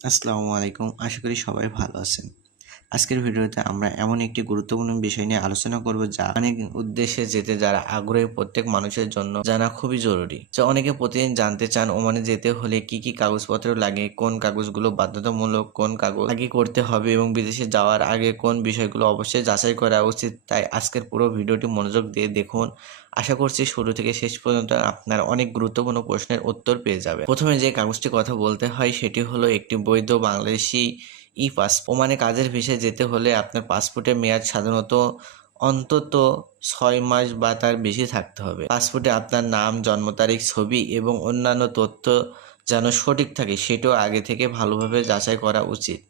আসসালামু আলাইকুম। আশা করি সবাই ভালো আছেন। আজকের ভিডিওতে আমরা এমন একটি গুরুত্বপূর্ণ বিষয় নিয়ে আলোচনা করব যা অনেক উদ্দেশ্যে যেতে যারা আগ্রহী প্রত্যেক মানুষের জন্য জানা খুবই জরুরি। অনেকে প্রতিদিন জানতে চান ওমানে যেতে হলে কি কি কাগজপত্র লাগে, কোন কাগজগুলো বাধ্যতামূলক, কোন কাগজ আগে করতে হবে এবং বিদেশে যাওয়ার আগে কোন বিষয়গুলো অবশ্যই যাচাই করা উচিত। তাই আজকের পুরো ভিডিওটি মনোযোগ দিয়ে দেখুন। আশা করছি শুরু থেকে শেষ পর্যন্ত আপনার অনেক গুরুত্বপূর্ণ প্রশ্নের উত্তর পেয়ে যাবেন। প্রথমে যে কাগজটি কথা বলতে হয় সেটি হলো একটি বৈধ বাংলাদেশি পাসপোর্ট। ওমানে কাজের ভিসায় যেতে হলে আপনার পাসপোর্টের মেয়াদ সাধারণত অন্তত 6 মাস বা তার বেশি থাকতে হবে। পাসপোর্টে আপনার নাম, জন্ম তারিখ, ছবি এবং অন্যান্য তথ্য যেন সঠিক থাকে সেটাও আগে থেকে ভালোভাবে যাচাই করা উচিত।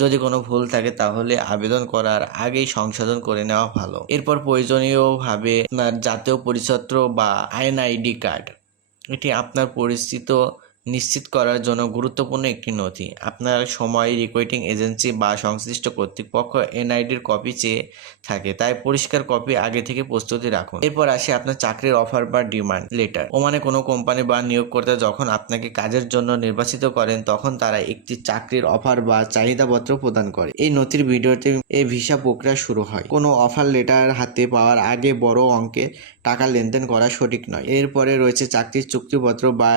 যদি কোনো ভুল থাকে তাহলে আবেদন করার আগেই সংশোধন করে নেওয়া ভালো। এরপর প্রয়োজনীয়ভাবে আপনার জাতীয় পরিচয়পত্র বা আইডি কার্ড, এটি আপনার পরিচিত নিশ্চিত করার জন্য গুরুত্বপূর্ণ একটি নথি। আপনার সময় রিক্রুটিং এজেন্সি বা সংশ্লিষ্ট কর্তৃপক্ষ এনআইডির কপি চেয়ে থাকে, তাই পরিষ্কার কপি আগে থেকে প্রস্তুতি রাখুন। এরপর আসে আপনার চাকরির অফার বা ডিমান্ড লেটার। ওমানে কোনো কোম্পানি বা নিয়োগকর্তা যখন আপনাকে কাজের জন্য নির্বাচিত করেন তখন তারা একটি চাকরির অফার বা চাহিদাপত্র প্রদান করে। এই নথির ভিডিওতে এই ভিসা প্রক্রিয়া শুরু হয়। কোনো অফার লেটার হাতে পাওয়ার আগে বড় অঙ্কের টাকা লেনদেন করা সঠিক নয়। এরপরে রয়েছে চাকরির চুক্তিপত্র বা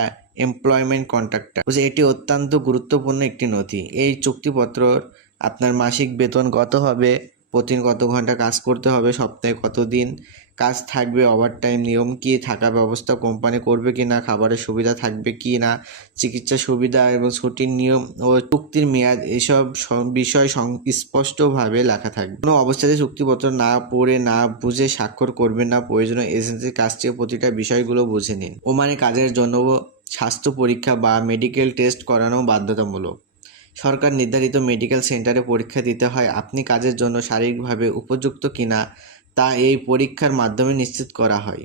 এমপ্লয়মেন্ট কন্ট্রাক্ট। এটি অত্যন্ত গুরুত্বপূর্ণ একটি নথি। এই চুক্তিপত্র আপনার মাসিক বেতন কত হবে, প্রতিদিন কত ঘন্টা কাজ করতে হবে, সপ্তাহে কতদিন কাজ থাকবে, ওভারটাইম নিয়ম কি, থাকা ব্যবস্থা কোম্পানি করবে কি না, খাবারের সুবিধা থাকবে কি না, চিকিৎসা সুবিধা এবং ছুটির নিয়ম ও চুক্তির মেয়াদ, এসব বিষয় স্পষ্টভাবে লেখা থাকবে। কোনো অবস্থাতে চুক্তিপত্র না পড়ে না বুঝে স্বাক্ষর করবেন না। প্রয়োজনীয় এজেন্সির কাছ থেকে প্রতিটা বিষয়গুলো বুঝে নিন। ওমানে কাজের জন্য স্বাস্থ্য পরীক্ষা বা মেডিকেল টেস্ট করানো বাধ্যতামূলক। সরকার নির্ধারিত মেডিকেল সেন্টারে পরীক্ষা দিতে হয়। আপনি কাজের জন্য শারীরিকভাবে উপযুক্ত কিনা তা এই পরীক্ষার মাধ্যমে নিশ্চিত করা হয়।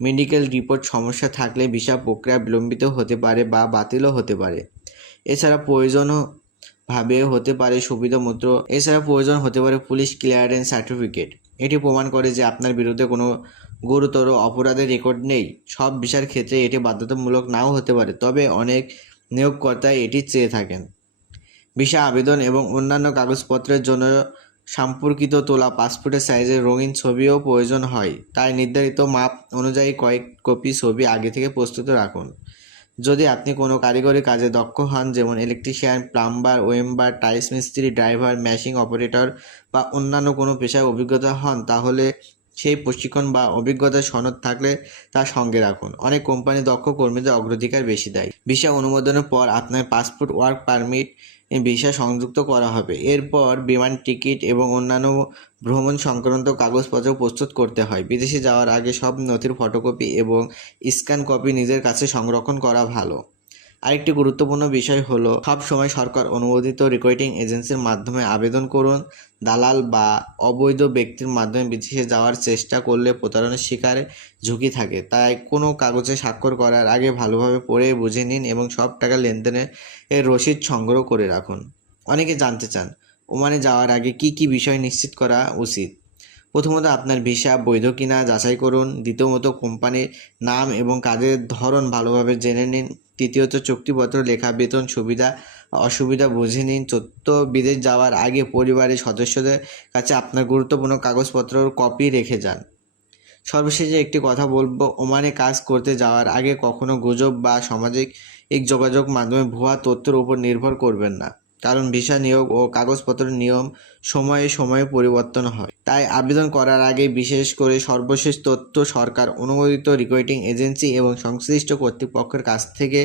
মেডিকেল রিপোর্ট সমস্যা থাকলে ভিসা প্রক্রিয়া বিলম্বিত হতে পারে বা বাতিলও হতে পারে। এছাড়া প্রয়োজন হতে পারে পুলিশ ক্লিয়ারেন্স সার্টিফিকেট। এটি প্রমাণ করে যে আপনার বিরুদ্ধে কোনো গুরুতর অপরাধের রেকর্ড নেই। সব ভিসার ক্ষেত্রে এটি বাধ্যতামূলক নাও হতে পারে, তবে অনেক নিয়োগকর্তাই এটি চেয়ে থাকেন। ভিসা আবেদন এবং অন্যান্য কাগজপত্রের জন্য সম্পর্কিত তোলা পাসপোর্টের সাইজের রঙিন ছবিও প্রয়োজন হয়, তাই নির্ধারিত মাপ অনুযায়ী কয়েক কপি ছবি আগে থেকে প্রস্তুত রাখুন। যদি আপনি কোনো কারিগরি কাজে দক্ষ হন, যেমন ইলেকট্রিশিয়ান, প্লাম্বার, ওয়েম্বার, টাইলস মিস্ত্রি, ড্রাইভার, মেশিন অপারেটর বা অন্যান্য কোনো পেশায় অভিজ্ঞতা হন, তাহলে সেই প্রশিক্ষণ বা অভিজ্ঞতার সনদ থাকলে তা সঙ্গে রাখুন। অনেক কোম্পানি দক্ষ কর্মীদের অগ্রাধিকার বেশি দেয়। ভিসা অনুমোদনের পর আপনার পাসপোর্ট, ওয়ার্ক পারমিট, ভিসা সংযুক্ত করা হবে। এরপর বিমান টিকিট এবং অন্যান্য ভ্রমণ সংক্রান্ত কাগজপত্র প্রস্তুত করতে হয়। বিদেশে যাওয়ার আগে সব নথির ফটোকপি এবং স্ক্যান কপি নিজের কাছে সংরক্ষণ করা ভালো। আরেকটি গুরুত্বপূর্ণ বিষয় হলো সব সময় সরকার অনুমোদিত রিক্রুটিং এজেন্সির মাধ্যমে আবেদন করুন। দালাল বা অবৈধ ব্যক্তির মাধ্যমে বিদেশে যাওয়ার চেষ্টা করলে প্রতারণার শিকারে ঝুঁকি থাকে, তাই কোনো কাগজে স্বাক্ষর করার আগে ভালোভাবে পড়ে বুঝে নিন এবং সব টাকা লেনদেনের রসিদ সংগ্রহ করে রাখুন। অনেকে জানতে চান ওমানে যাওয়ার আগে কি কি বিষয় নিশ্চিত করা উচিত। প্রথমত, আপনার ভিসা বৈধ কিনা যাচাই করুন। দ্বিতীয়ত, কোম্পানির নাম এবং কাজের ধরন ভালোভাবে জেনে নিন। তৃতীয়ত, চুক্তিপত্র লেখা বেতন সুবিধা অসুবিধা বুঝে নিন। চতুর্থ, বিদেশ যাওয়ার আগে পরিবারের সদস্যদের কাছে আপনার গুরুত্বপূর্ণ কাগজপত্রের কপি রেখে যান। সর্বশেষে একটি কথা বলবো, ওমানে কাজ করতে যাওয়ার আগে কখনো গুজব বা সামাজিক যোগাযোগ মাধ্যমে ভুয়া তথ্যের উপর নির্ভর করবেন না, কারণ ভিসা নিয়োগ ও কাগজপত্রের নিয়ম সময়ে সময়ে পরিবর্তন হয়। তাই আবেদন করার আগে বিশেষ করে সর্বশেষ তথ্য সরকার অনুমোদিত রিক্রুটিং এজেন্সি এবং সংশ্লিষ্ট কর্তৃপক্ষের কাছ থেকে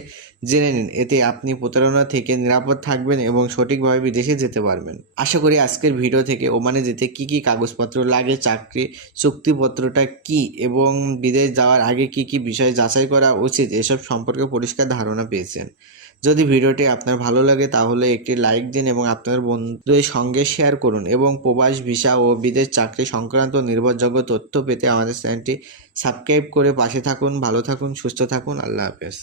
জেনে নিন। এতে আপনি প্রতারণা থেকে নিরাপদ থাকবেন এবং সঠিকভাবে বিদেশে যেতে পারবেন। আশা করি আজকের ভিডিও থেকে ওমানে যেতে কি কি কাগজপত্র লাগে, চাকরি চুক্তিপত্রটা কি এবং বিদেশ যাওয়ার আগে কি কি বিষয় যাচাই করা উচিত এসব সম্পর্কে পরিষ্কার ধারণা পেয়েছেন। যদি ভিডিওটি আপনার ভালো লাগে তাহলে একটি লাইক দিন এবং আপনার বন্ধুদের সঙ্গে শেয়ার করুন, এবং প্রবাস ভিসা ও বিদেশ চাকরি সংক্রান্ত নির্ভরযোগ্য তথ্য পেতে আমাদের চ্যানেলটি সাবস্ক্রাইব করে পাশে থাকুন। ভালো থাকুন, সুস্থ থাকুন। আল্লাহ হাফেজ।